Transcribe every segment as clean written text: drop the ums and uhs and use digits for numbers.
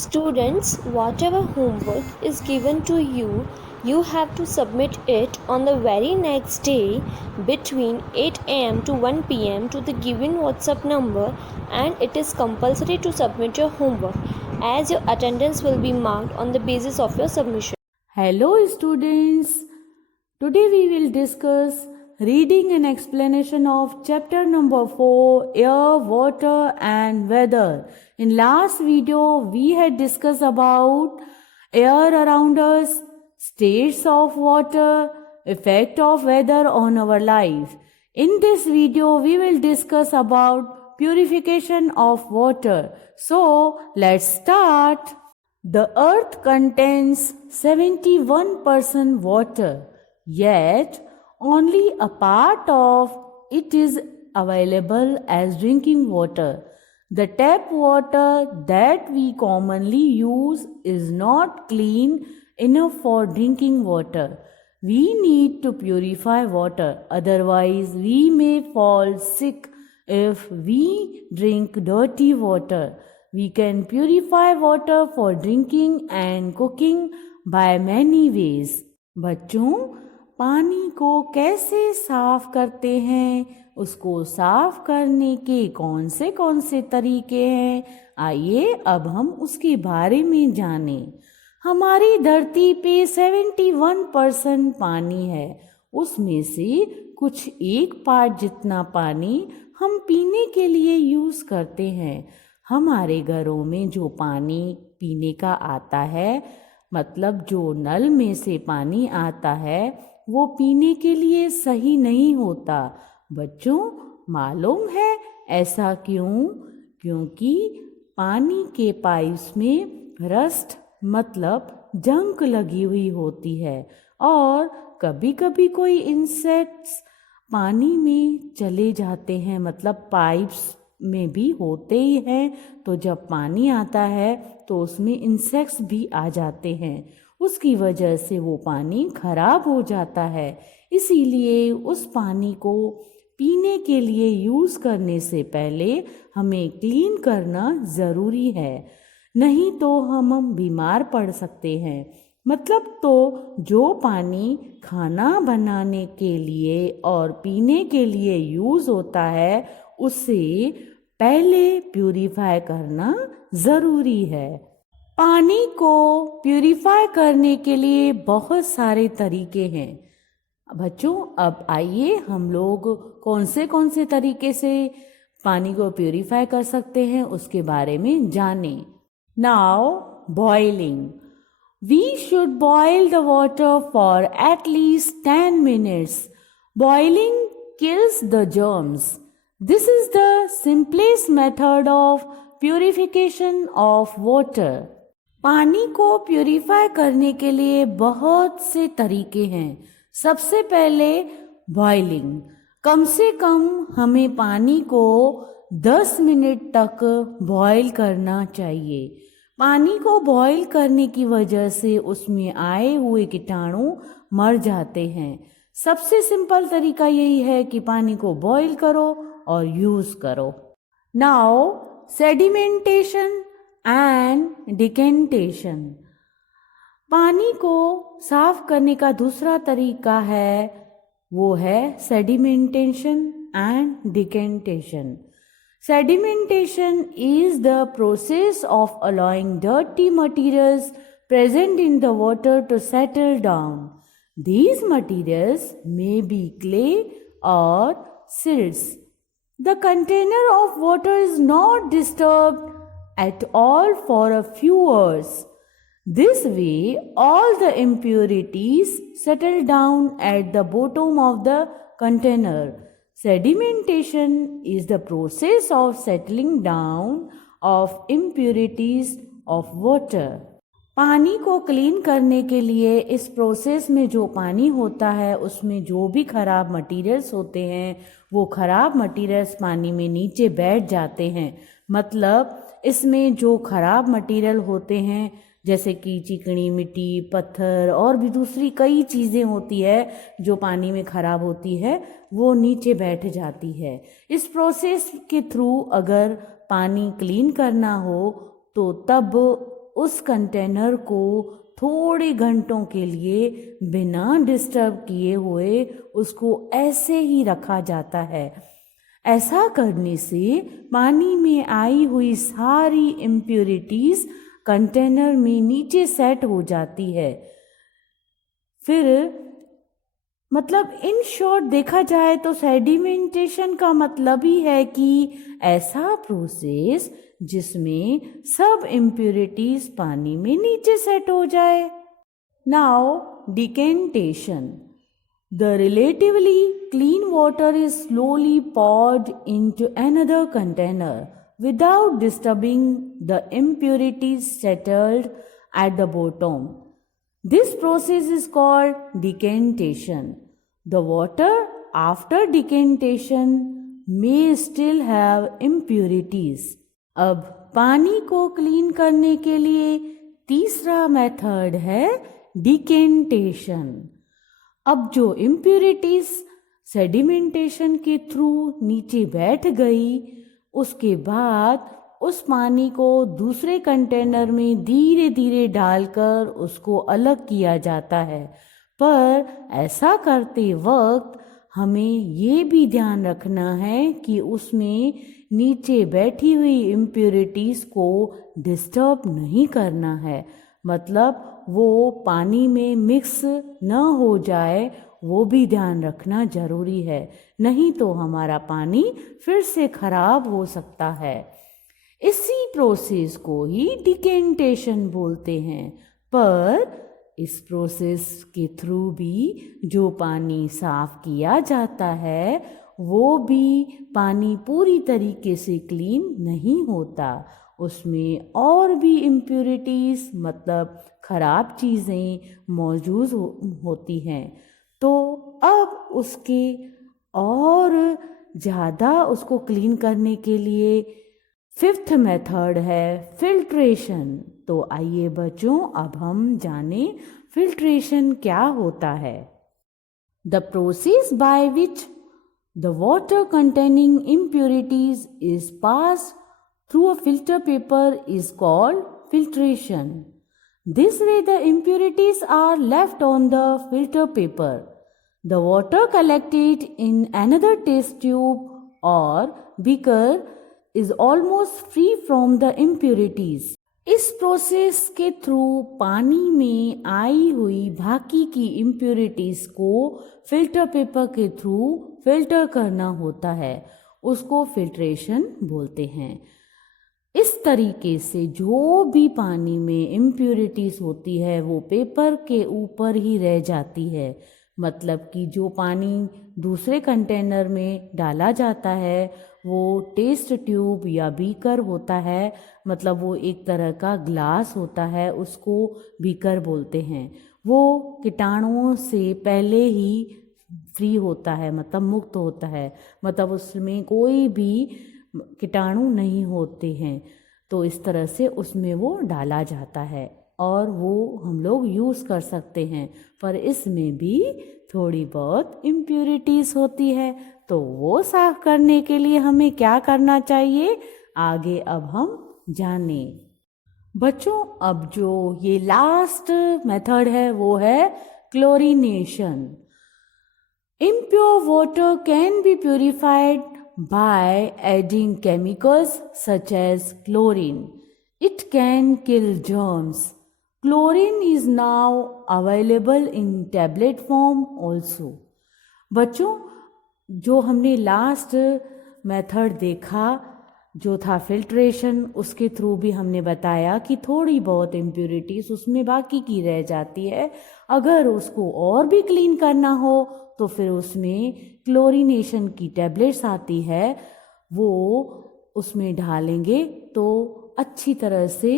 Students, whatever homework is given to you, you have to submit it on the very next day between 8 am to 1 pm to the given WhatsApp number, and it is compulsory to submit your homework as your attendance will be marked on the basis of your submission. Hello students, today we will discuss reading and explanation of chapter number 4, air, water and weather. In last video we had discussed about air around us, states of water, effect of weather on our life. In this video we will discuss about purification of water. So let's start. The earth contains 71% water, yet only a part of it is available as drinking water. The tap water that we commonly use is not clean enough for drinking water. We need to purify water, otherwise we may fall sick if we drink dirty water. We can purify water for drinking and cooking by many ways. बच्चों, पानी को कैसे साफ करते हैं? उसको साफ करने के कौन से तरीके हैं? आइए अब हम उसके बारे में जानें। हमारी धरती पे 71% पानी है। उसमें से कुछ 1 पार्ट जितना पानी हम पीने के लिए यूज़ करते हैं। हमारे घरों में जो पानी पीने का आता है, मतलब जो नल में से पानी आता है, वो पीने के लिए सही नहीं होता। बच्चों, मालूम है ऐसा क्यों? क्योंकि पानी के पाइप्स में रस्ट मतलब जंग लगी हुई होती है और कभी कभी कोई इंसेक्ट्स पानी में चले जाते हैं, मतलब पाइप्स में भी होते ही हैं। तो जब पानी आता है तो उसमें इंसेक्ट्स भी आ जाते हैं, उसकी वजह से वो पानी खराब हो जाता है। इसीलिए उस पानी को पीने के लिए यूज़ करने से पहले हमें क्लीन करना ज़रूरी है, नहीं तो हम बीमार पड़ सकते हैं। मतलब तो जो पानी खाना बनाने के लिए और पीने के लिए यूज़ होता है, उसे पहले प्यूरिफाई करना ज़रूरी है। पानी को प्यूरिफाई करने के लिए बहुत सारे तरीके हैं। बच्चों, अब आइए हम लोग कौन से तरीके से पानी को प्यूरिफाई कर सकते हैं उसके बारे में जानें। Now boiling. We should boil the water for at least 10 minutes. Boiling kills the germs. This is the simplest method of purification of water. पानी को प्यूरिफाई करने के लिए बहुत से तरीके हैं। सबसे पहले बॉइलिंग। कम से कम हमें पानी को 10 मिनट तक बॉईल करना चाहिए। पानी को बॉईल करने की वजह से उसमें आए हुए कीटाणु मर जाते हैं। सबसे सिंपल तरीका यही है कि पानी को बॉईल करो और यूज़ करो। Now sedimentation and decantation. पानी को साफ करने का दूसरा तरीका है, वो है sedimentation and decantation. Sedimentation is the process of allowing dirty materials present in the water to settle down. These materials may be clay or silts. The container of water is not disturbed at all for a few hours. This way, all the impurities settle down at the bottom of the container. Sedimentation is the process of settling down of impurities of water. पानी को clean करने के लिए इस process में जो पानी होता है उसमें जो भी खराब मटेरियल्स होते हैं, वो खराब मटेरियल्स पानी में नीचे बैठ जाते हैं। मतलब इसमें जो खराब मटेरियल होते हैं, जैसे कि चिकनी मिट्टी, पत्थर और भी दूसरी कई चीज़ें होती है जो पानी में खराब होती है, वो नीचे बैठ जाती है। इस प्रोसेस के थ्रू अगर पानी क्लीन करना हो तो तब उस कंटेनर को थोड़े घंटों के लिए बिना डिस्टर्ब किए हुए उसको ऐसे ही रखा जाता है। ऐसा करने से पानी में आई हुई सारी इम्प्यूरिटीज कंटेनर में नीचे सेट हो जाती है। फिर मतलब इन शॉर्ट देखा जाए तो सेडिमेंटेशन का मतलब ही है कि ऐसा प्रोसेस जिसमें सब इम्प्यूरिटीज पानी में नीचे सेट हो जाए। Now decantation. The relatively clean water is slowly poured into another container without disturbing the impurities settled at the bottom. This process is called decantation. The water after decantation may still have impurities. अब पानी को clean करने के लिए तीसरा method है decantation. अब जो इम्प्यूरिटीज सेडिमेंटेशन के थ्रू नीचे बैठ गई, उसके बाद उस पानी को दूसरे कंटेनर में धीरे धीरे डालकर उसको अलग किया जाता है। पर ऐसा करते वक्त हमें ये भी ध्यान रखना है कि उसमें नीचे बैठी हुई इम्प्यूरिटीज को डिस्टर्ब नहीं करना है, मतलब वो पानी में मिक्स न हो जाए, वो भी ध्यान रखना जरूरी है, नहीं तो हमारा पानी फिर से खराब हो सकता है। इसी प्रोसेस को ही डिकेंटेशन बोलते हैं। पर इस प्रोसेस के थ्रू भी जो पानी साफ किया जाता है वो भी पानी पूरी तरीके से क्लीन नहीं होता, उसमें और भी इम्प्यूरिटीज मतलब खराब चीज़ें मौजूद होती हैं। तो अब उसके और ज़्यादा उसको क्लीन करने के लिए फिफ्थ मेथड है फिल्ट्रेशन। तो आइए बच्चों अब हम जाने फिल्ट्रेशन क्या होता है। The process by which the water containing impurities is passed through a filter paper is called filtration. This way the impurities are left on the filter paper. The water collected in another test tube or beaker is almost free from the impurities. इस process के through पानी में आई हुई बाकी की impurities को filter paper के through filter करना होता है, उसको फिल्ट्रेशन बोलते हैं। इस तरीके से जो भी पानी में इम्प्यूरिटीज होती है वो पेपर के ऊपर ही रह जाती है, मतलब कि जो पानी दूसरे कंटेनर में डाला जाता है वो टेस्ट ट्यूब या बीकर होता है, मतलब वो एक तरह का ग्लास होता है, उसको बीकर बोलते हैं। वो कीटाणुओं से पहले ही फ्री होता है, मतलब मुक्त होता है, मतलब उसमें कोई भी कीटाणु नहीं होते हैं। तो इस तरह से उसमें वो डाला जाता है और वो हम लोग यूज़ कर सकते हैं। पर इसमें भी थोड़ी बहुत इम्प्यूरिटीज़ होती है, तो वो साफ करने के लिए हमें क्या करना चाहिए आगे अब हम जाने। बच्चों अब जो ये लास्ट मेथड है वो है chlorination. Impure water can be purified by adding chemicals such as chlorine. It can kill germs. Chlorine is now available in tablet form also. बच्चों जो हमने लास्ट मेथड देखा जो था फिल्ट्रेशन, उसके थ्रू भी हमने बताया कि थोड़ी बहुत इम्प्यूरिटीज उसमें बाकी की रह जाती है। अगर उसको और भी क्लीन करना हो तो फिर उसमें क्लोरीनेशन की टैबलेट्स आती है, वो उसमें डालेंगे तो अच्छी तरह से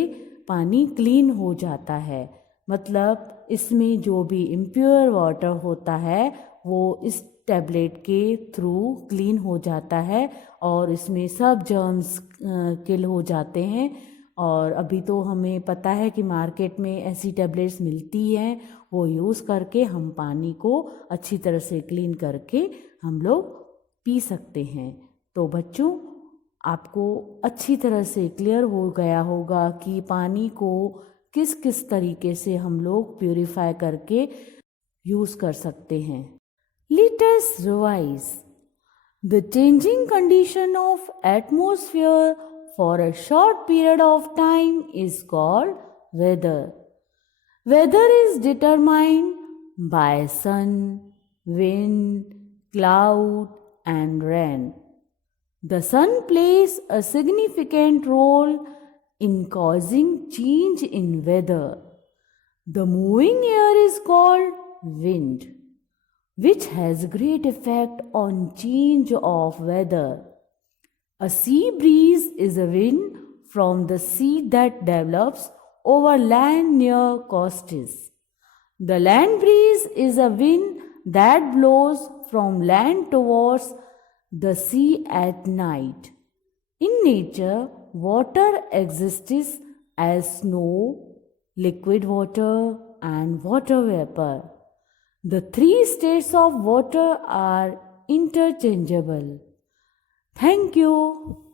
पानी क्लीन हो जाता है। मतलब इसमें जो भी इम्प्योर वाटर होता है वो इस टैबलेट के थ्रू क्लीन हो जाता है और इसमें सब जर्म्स किल हो जाते हैं। और अभी तो हमें पता है कि मार्केट में ऐसी टैबलेट्स मिलती हैं, वो यूज़ करके हम पानी को अच्छी तरह से क्लीन करके हम लोग पी सकते हैं। तो बच्चों आपको अच्छी तरह से क्लियर हो गया होगा कि पानी को किस किस तरीके से हम लोग प्यूरिफाई करके यूज़ कर सकते हैं. Let us revise. The changing condition of atmosphere for a short period of time is called weather. Weather is determined by sun, wind, cloud, and rain. The sun plays a significant role in causing change in weather. The moving air is called wind, which has great effect on change of weather. A sea breeze is a wind from the sea that develops over land near coasts. The land breeze is a wind that blows from land towards the sea at night. In nature, water exists as snow, liquid water, and water vapor. The three states of water are interchangeable. Thank you.